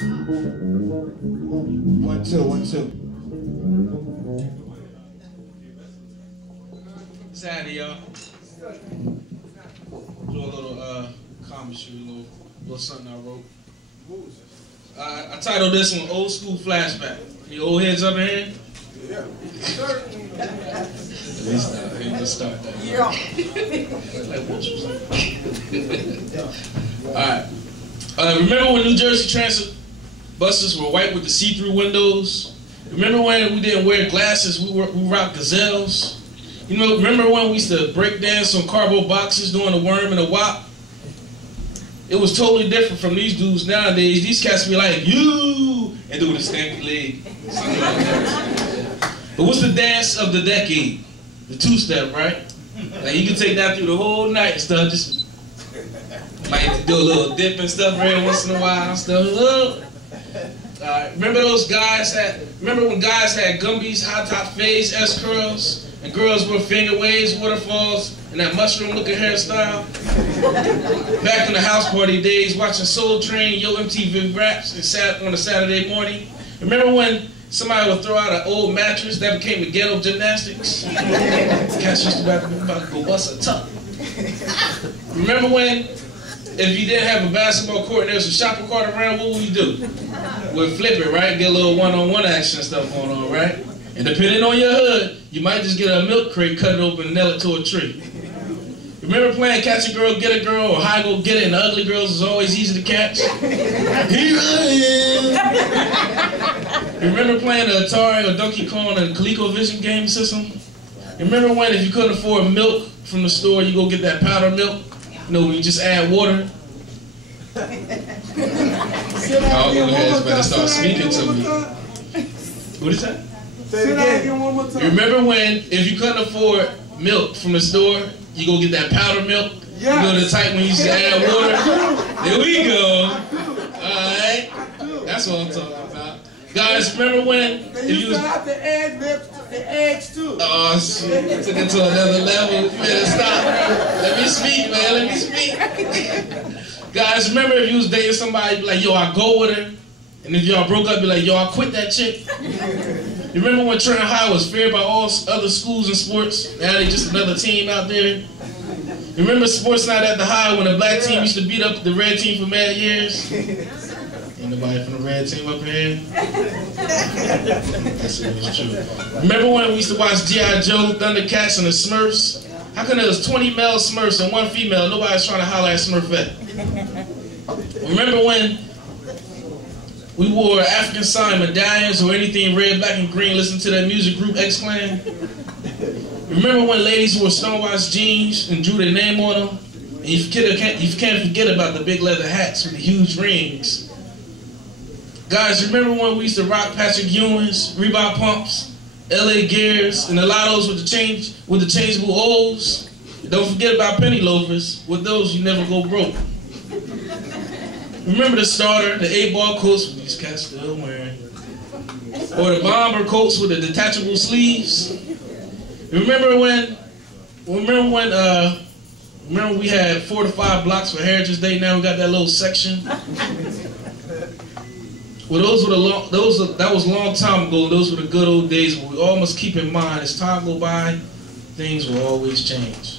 1, 2, 1, 2. Saturday, y'all. Do a little commentary, a little something I wrote. I titled this one "Old School Flashback." The old heads up in here? Yeah. Let's start that. Yeah. Like, what you say? Alright. Remember when New Jersey Transit buses were white with the see-through windows? Remember when we didn't wear glasses, we rocked gazelles? You know, remember when we used to break dance on cardboard boxes doing the worm and the wop? It was totally different from these dudes nowadays. These cats be like, you, and do the stanky leg. Something like that. But what's the dance of the decade? The two-step, right? Like you can take that through the whole night and stuff. Just might do a little dip and stuff every once in a while and stuff. Remember those guys remember when guys had Gumby's, high top fades, S curls, and girls wore finger waves, waterfalls, and that mushroom-looking hairstyle? Back in the house party days, watching Soul Train, Yo MTV Raps, and sat on a Saturday morning. Remember when somebody would throw out an old mattress that became the ghetto gymnastics? Cats used to about to go bust a tuck. Remember when, if you didn't have a basketball court and there was a shopping cart around, what would you do? We'd flip it, right? Get a little one-on-one action and stuff going on, right? And depending on your hood, you might just get a milk crate, cut it open, and nail it to a tree. Remember playing catch a girl, get a girl, or how go get it, and the ugly girls is always easy to catch? Here I am. Remember playing the Atari or Donkey Kong and ColecoVision game system? Remember when, if you couldn't afford milk from the store, you go get that powdered milk? You know, when you just add water? Y'all go ahead, better start speaking to me. What is that? Say that again one more time. Remember when, if you couldn't afford milk from the store, you go get that powdered milk? Yes. You go to the type when you just add water? There we go. Alright. That's what I'm talking about. Guys, remember when? They used to have to add milk and eggs too. Oh shit, took it to another level. You better stop. Let me speak, man, let me speak. Guys, remember if you was dating somebody, be like, yo, I go with her. And if y'all broke up, be like, yo, I quit that chick. You remember when Trenton High was feared by all other schools and sports? Now they just another team out there. You remember sports night at the high when the black team used to beat up the red team for mad years? Ain't nobody from the red team up here? That's it, was true. Remember when we used to watch G.I. Joe, Thundercats, and the Smurfs? How come there was 20 male Smurfs and 1 female? Nobody was trying to holler at Smurfette. Remember when we wore African sign medallions or anything red, black, and green, listen to that music group X-Clan? Remember when ladies wore stonewashed jeans and drew their name on them? And you can't forget about the big leather hats with the huge rings. Guys, remember when we used to rock Patrick Ewing's, Reebok pumps, LA Gears, and the Lottos with the changeable O's? Don't forget about penny loafers. With those, you never go broke. Remember the starter, the 8-ball coats these cats still wearing, or the bomber coats with the detachable sleeves. Remember when we had 4 to 5 blocks for Heritage Day? Now we got that little section. Well, that was a long time ago. Those were the good old days. But we all must keep in mind, as time go by, things will always change.